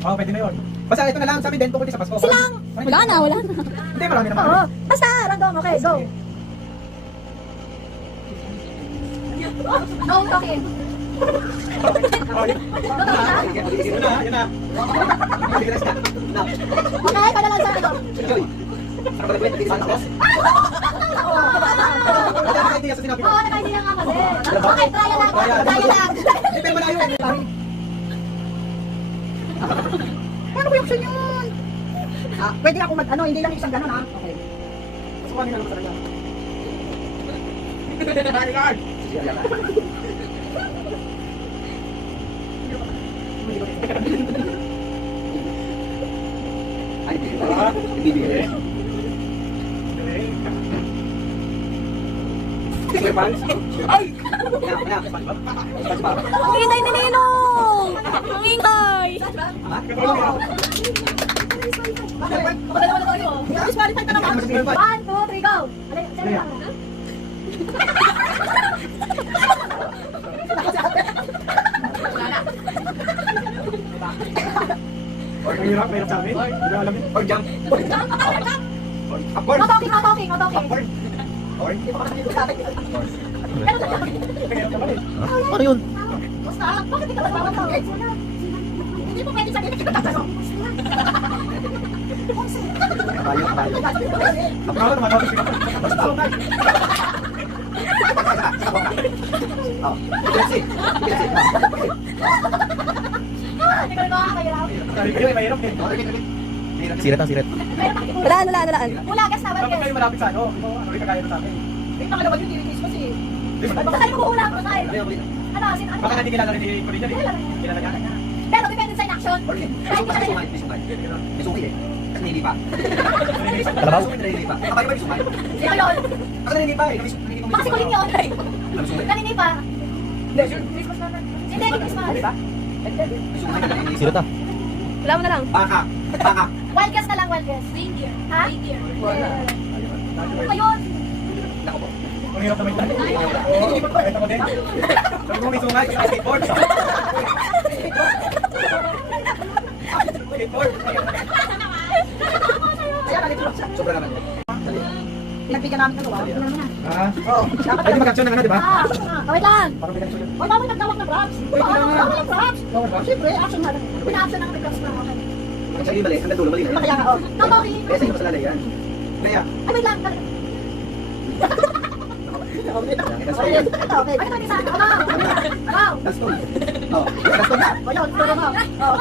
Oo, pwede na yun. Basta ito na lang sa amin din, tungkol sa Pasko. Silang! Wala na. Hindi, marami naman. Oo. Basta, random. Okay, go. No talking. Yun na. Okay, kada lang sa ano. Idea sa sinabi ko. Oo, nakaidea nga kasi. Okay, try lang. Hindi, pero malayo eh. Ano ba yung option yun? Pwede ako mag-ano, hindi lang isang gano'n ha? Okay. Sukanin na naman talaga. Ay! Ang ingay ni Ninong! Ang ingay! Disqualified ka naman. 1, 2, 3, go! Mahirap sa amin. Hindi na alam yun. Or jump. Upward. No talking. Upward. Or? Ano yun? Basta, bakit di ka magpapatawag? Hindi mo pwede sabihin na kita tatanong. Ako tumatawag siya. Hindi ka rin makakagalaw. Sabi ko yun, mahirap eh. Sirat. Walaan. Wala, gas na, Dapat kayo malapit sa ano. Ano rin kagaya sa akin. Tingnan ka naman yung Christmas eh. Basta kayo maghuhulang ko tayo. Ano, sino? Baka natin kilala rin ni Corina eh. Kilala niya. Pero depende sa inaction. Kahit hindi ka rin. Kalabaw? Sino yun? Baka si Colin yun. Kanini pa. Christmas naman. Hindi, Christmas. Sirat ah. Wala mo na lang. Baka. Wild guess na lang, wild guess. Reindeer. Ha? Reindeer. Ano ba yun? Ang hirap naman tayo. Oo, ito mo din. Sabi mo may sungay, skateboard. Skateboard. Sobrang naman. Pinagbigyan namin ng luwa. Tingnan mo na. Oo. Pwede mag-action ng ano, di ba? Wait lang. Parang mag-action yun. Wala mo nagtawag ng props. Bawal ang props. Siyempre, action na lang. Pina-action ng request na ako. Actually, mali. Hanggang dulo, mali. Kaya nga, oh. No talking. Kaya sa'yo masalala yan. Kaya. Ay, wait lang. Okay. Ay, ito isa. Wow. Last one. Oh, last one na. O yun, turo mo. Oh.